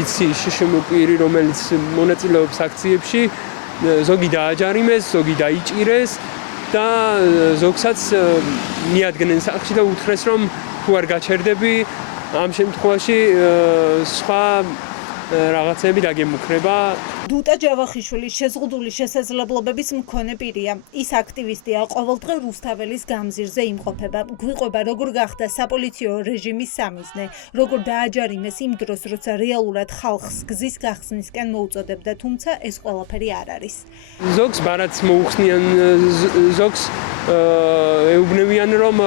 ვიცი შშმ პირი, რომელიც მონაწილეობს აქციებში, ზოგი დააჯარიმეს, ზოგი დაიჭირეს და ზოგსაც მიადგნენ სახლში და უთხრეს, რომ თუ არ გაჩერდები, ამ შემთხვევაში სხვა რაღაცები დაგემუქრება. დუტა ჯავახიშვილი შეზღუდული შესაძლებლობების მქონე პირია. ის აქტივისტია, ყოველდღე რუსთაველის გამზირზე იმყოფება. გვიყვება, როგორ გახდა საპოლიციო რეჟიმის სამიზნე, როგორ დააჯარიმეს იმ დროს, როცა რეალურად ხალხს გზის გახსნისკენ მოუწოდებდა, თუმცა ეს ყველაფერი არ არის. ზოგს ბარათს მოუხსნიან, ზოგს ეუბნებიან, რომ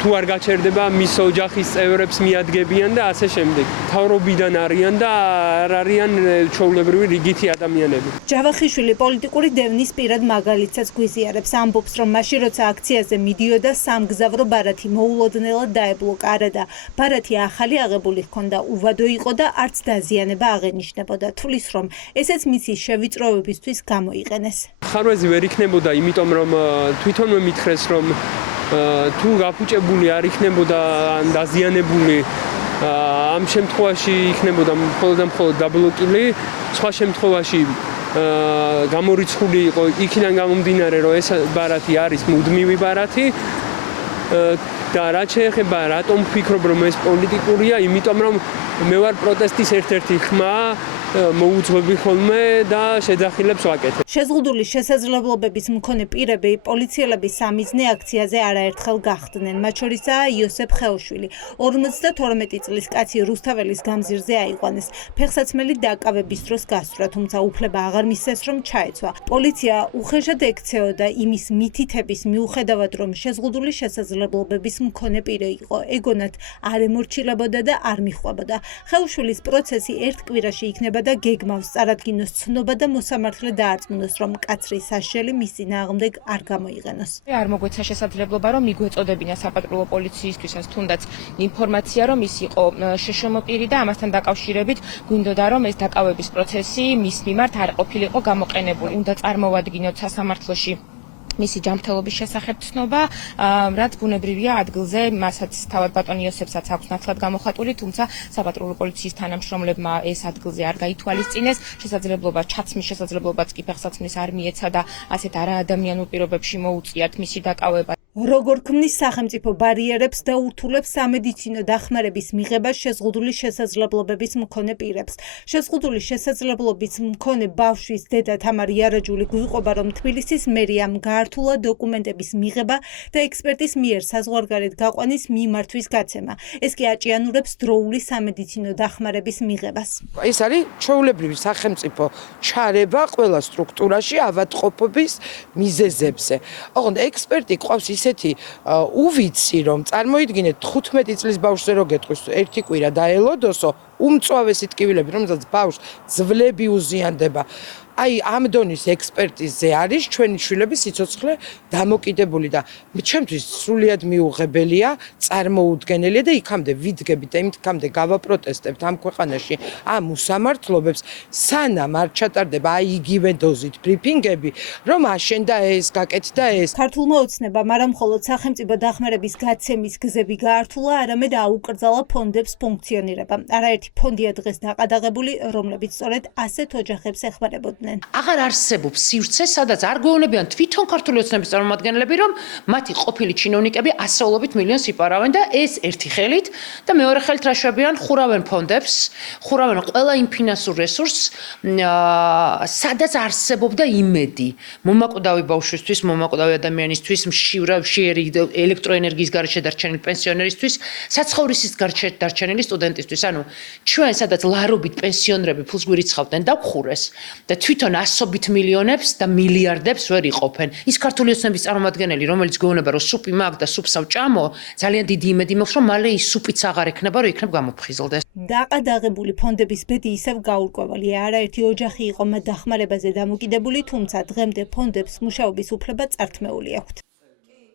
თუ არ გაჩერდება, მის ოჯახის წევრებს მიადგებიან და ასე შემდეგ. მთავრობიდან არიან და არ არიან ჩვეულებრივი რიგითი ადამიანები. ჯავახიშვილი პოლიტიკური დევნის პირად მაგალითსაც გვიზიარებს, ამბობს, რომ მაშინ როცა აქციაზე მიდიოდა, სამგზავრო ბარათი მოულოდნელად დაებლოკა, არა და ბარათი ახალი აღებული ჰქონდა, უვადო იყო და არც დაზიანება აღენიშნებოდა. თვლის, რომ ესეც მისი შევიწროვებისთვის გამოიყენეს. ხარვეზი ვერ იქნებოდა, იმიტომ რომ თვითონვე მითხრეს, რომ თუ გაფუჭებული არ იქნებოდა ან დაზიანებული, ამ შემთხვევაში იქნებოდა მხოლოდ და მხოლოდ დაბლოკილი, სხვა შემთხვევაში გამორიცხული იყო იქიდან გამომდინარე, რომ ეს ბარათი არის მუდმივი ბარათი და რაც შეეხება რატომ ვფიქრობ, რომ ეს პოლიტიკურია, იმიტომ რომ მე ვარ პროტესტის ერთ-ერთი ხმა, მოუძღვები ხოლმე და შეძახილებს ვაკეთებ. შეზღუდული შესაძლებლობების მქონე პირები პოლიციელების სამიზნე აქციაზე არაერთხელ გახდნენ, მათ შორისაა იოსებ ხეოშვილი. 52 წლის კაცი რუსთაველის გამზირზე აიყვანეს. ფეხსაცმელი დაკავების დროს გასცრა, თუმცა უფლება აღარ მისცეს, რომ ჩაეცვა. პოლიცია უხეშად ექცეოდა იმის მითითების მიუხედავად, რომ შეზღუდული შესაძლებლობების მქონე პირი იყო. ეგონათ არ ემორჩილებოდა და არ მიხვდებოდა. ხეოშვილის პროცესი ერთ კვირაში იქნება და გეგმავს წარადგინოს ცნობა და მოსამართლე დაარწმუნოს, რომ მკაცრი საშელი მის წინააღმდეგ არ გამოიყენოს. არ მოგვეცა შესაძლებლობა, რომ მიგვეწოდებინა საპატრულო პოლიციისთვის, თუნდაც ინფორმაცია, რომ ის იყო შშმ პირი და ამასთან დაკავშირებით გვინდოდა, რომ ეს დაკავების პროცესი მის მიმართ არ ყოფილიყო გამოყენებული. უნდა წარმოვადგინოთ სასამართლოში მისი ჯანმრთელობის შესახებ ცნობა, რაც ბუნებრივია ადგილზე, მასაც თავად ბატონ იოსებსაც აქვს ნათლად გამოხატული, თუმცა საპატრულო პოლიციის თანამშრომლებმა ეს ადგილზე არ გაითვალისწინეს, შესაძლებლობა ჩაცმის შესაძლებლობაც კი ფეხსაცმლის არ მიეცა და ასეთ არაადამიანურ პირობებში მოუწიათ მისი დაკავება. როგორ ქმნის სახელმწიფო ბარიერებს და ურთულებს სამედიცინო დახმარების მიღებას შეზღუდული შესაძლებლობების მქონე პირებს. შეზღუდული შესაძლებლობის მქონე ბავშვის დედა თამარ იარაჯული გვიყვება, რომ თბილისის მერიამ გაართულა დოკუმენტების მიღება და ექსპერტის მიერ საზღვარგარეთ გაყვანის მიმართვის გაცემა. ეს კი აჭიანურებს დროული სამედიცინო დახმარების მიღებას. ეს არის ჩვეულებრივი სახელმწიფო ჩარევა ყველა სტრუქტურაში ავადმყოფობის მიზეზებზე. ოღონდ ექსპერტი ყავს ისეთი უვიცი, რომ წარმოიდგინეთ 15 წლის ბავშვზე რო გეტყვის ერთი კვირა დაელოდოსო, უმწვავესი ტკივილები, რომელსაც ბავშვს ძვლები უზიანდება. აი ამ დონის ექსპერტიზზე არის ჩვენი შვილების სიცოცხლე დამოკიდებული და ჩემთვის სრულიად მიუღებელია, წარმოუდგენელია და იქამდე ვიდგებით და იმითამდე გავაპროტესტებთ ამ ქვეყანაში ამ უსამართლობებს, სანამ არ ჩატარდება აი იგივე დოზით ბრიფინგები, რომ აშენდა ეს, გაკეთდა ეს. ქართულმა ოცნებამ არა მხოლოდ სახელმწიფო დახმარების გაცემის გზები გაართულა, არამედ აუკრძალა ფონდებს ფუნქციონირება. არაერთი ფონდია დღეს დაყადაღებული, რომლებიც სწორედ ასეთ ოჯახებს ეხმარებოდნენ. აღარ არსებობს სივრცე, სადაც არ გვეუბნებიან თვითონ ქართული ოცნების წარმომადგენლები, რომ მათი ყოფილი ჩინოვნიკები ასეულობით მილიონს იპარავენ და ეს ერთი ხელით და მეორე ხელით რა შვებიან, ხურავენ ფონდებს, ხურავენ ყველა იმ ფინანსურ რესურსს, სადაც არსებობდა იმედი მომაკვდავი ბავშვისთვის, მომაკვდავი ადამიანისთვის, მშიერი ელექტროენერგიის გარეშე დარჩენილი პენსიონერისთვის, საცხოვრისის გარეშე დარჩენილი სტუდენტისთვის. ანუ ჩვენ სადაც ლარობით პენსიონერები ფულს გვირიცხავდნენ და ხურეს და თვითონ ასობით მილიონებს და მილიარდებს ვერ იყოფენ. ის ქართული ოცნების წარმომადგენელი, რომელიც გვეუბნება, რომ სუპი მაგ და სუპსავ ჭამო, ძალიან დიდი იმედი მაქვს, რომ მალე ის სუპიც აღარ ექნება, რომ იქნებ გამოფხიზლდეს. დაყადაღებული ფონდების ბედი ისევ გაურკვევალია. არაერთი ოჯახი იყო მათ დახმარებაზე დამოკიდებული, თუმცა დღემდე ფონდებს მუშაობის უფლება წართმეული აქვთ.